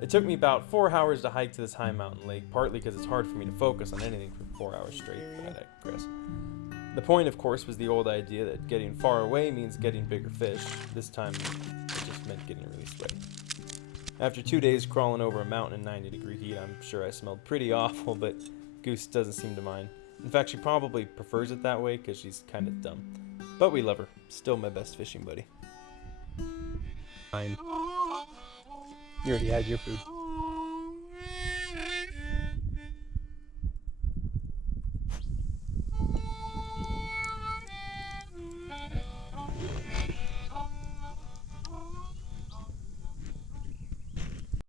It took me about 4 hours to hike to this high mountain lake, partly because it's hard for me to focus on anything for 4 hours straight, but I digress. The point, of course, was the old idea that getting far away means getting bigger fish. This time, it just meant getting really sweaty. After 2 days crawling over a mountain in 90-degree heat, I'm sure I smelled pretty awful, but Goose doesn't seem to mind. In fact, she probably prefers it that way because she's kind of dumb. But we love her. Still my best fishing buddy. Fine. You already had your food.